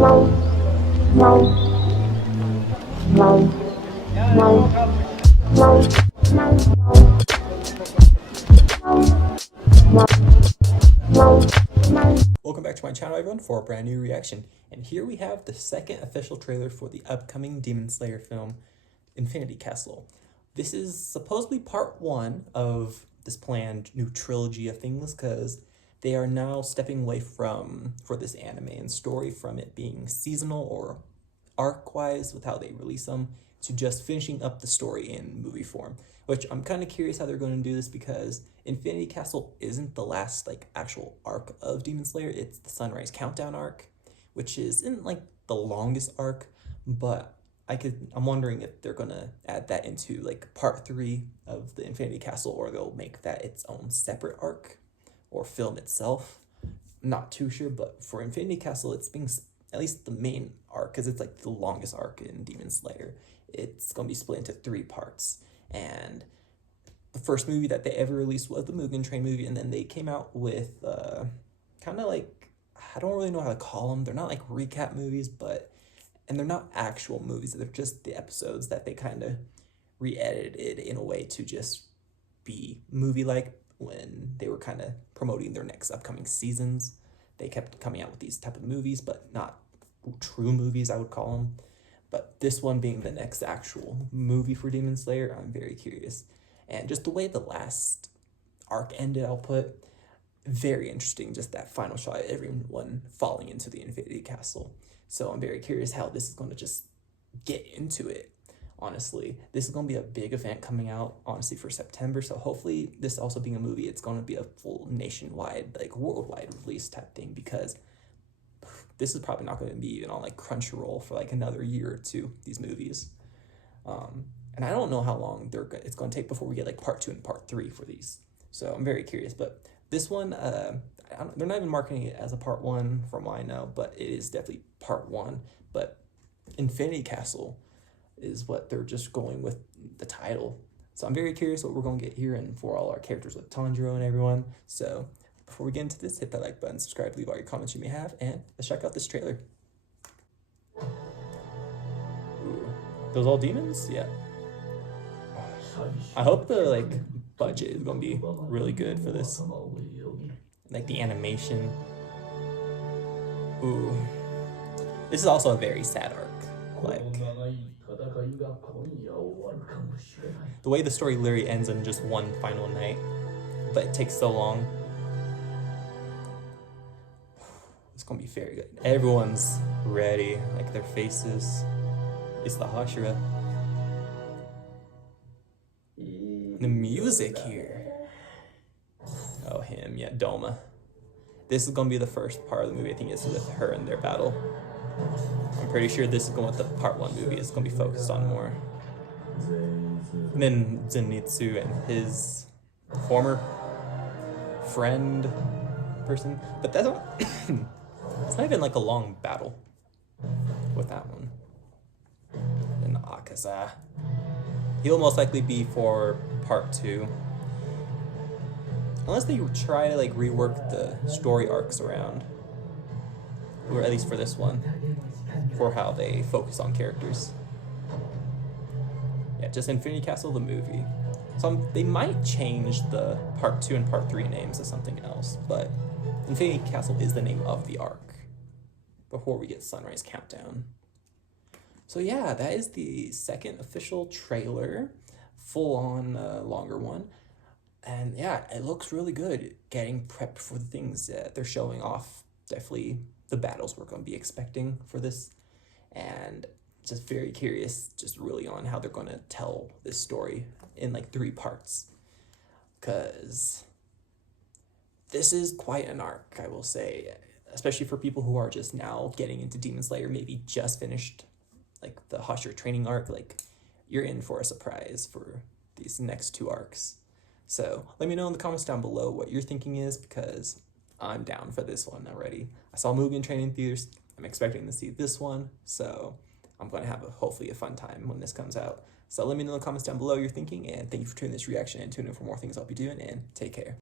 Welcome back to my channel, everyone, for a brand new reaction. And here we have the second official trailer for the upcoming Demon Slayer film, Infinity Castle. This is supposedly part one of this planned new trilogy of things, because they are now stepping away for this anime and story from it being seasonal or arc-wise with how they release them to just finishing up the story in movie form, which I'm kind of curious how they're going to do this, because Infinity Castle isn't the last actual arc of Demon Slayer. It's the Sunrise Countdown arc, which isn't the longest arc, but I'm wondering if they're gonna add that into part 3 of the Infinity Castle, or they'll make that its own separate arc or film itself. I'm not too sure, but for Infinity Castle, it's being at least the main arc, because it's the longest arc in Demon Slayer. It's gonna be split into 3 parts, and the first movie that they ever released was the Mugen Train movie, and then they came out with kind of I don't really know how to call them. They're not recap movies, and they're not actual movies. They're just the episodes that they kind of re-edited in a way to just be movie-like when they were kind of promoting their next upcoming seasons. They kept coming out with these type of movies, but not true movies, I would call them. But this one being the next actual movie for Demon Slayer, I'm very curious. And just the way the last arc ended, I'll put, very interesting, just that final shot of everyone falling into the Infinity Castle. So I'm very curious how this is going to just get into it, honestly. This is going to be a big event coming out, honestly, for September. So hopefully, this also being a movie, it's going to be a full nationwide, worldwide release type thing, because this is probably not going to be even on Crunchyroll for another year or two, these movies. And I don't know how long it's going to take before we get part 2 and part 3 for these. So I'm very curious. But this one, they're not even marketing it as a part 1 from what I know, but it is definitely part 1. But Infinity Castle is what they're just going with the title. So I'm very curious what we're going to get here, and for all our characters with Tanjiro and everyone. So before we get into this, hit that like button, subscribe, leave all your comments you may have, and let's check out this trailer. Ooh. Those all demons? Yeah. I hope the budget is gonna be really good for this. The animation. Ooh. This is also a very sad arc. The way the story literally ends in just one final night, but it takes so long. It's gonna be very good. Everyone's ready, their faces. It's the Hashira. The music here. Oh, him, yeah, Doma. This is gonna be the first part of the movie. I think it's with her and their battle. I'm pretty sure this is going with the part 1 movie. It's gonna be focused on more. And then Zenitsu and his former friend person. But that's not, it's not even a long battle with that one. And Akaza. He'll most likely be for part 2. Unless they try to rework the story arcs around. Or at least for this one. For how they focus on characters. Yeah, just Infinity Castle the movie. So they might change the part 2 and part 3 names to something else, but Infinity Castle is the name of the arc. Before we get Sunrise Countdown. So yeah, that is the second official trailer, full-on longer one. And yeah, it looks really good, getting prepped for the things that they're showing off. Definitely the battles we're going to be expecting for this. And just very curious, just really on how they're going to tell this story in 3 parts. Because this is quite an arc, I will say. Especially for people who are just now getting into Demon Slayer, maybe just finished the Hashira training arc, you're in for a surprise for these next 2 arcs. So let me know in the comments down below what your thinking is, because I'm down for this one already. I saw Mugen Train in theaters. I'm expecting to see this one, so I'm going to have hopefully a fun time when this comes out. So let me know in the comments down below your thinking, and thank you for tuning this reaction and tune in for more things I'll be doing, and take care.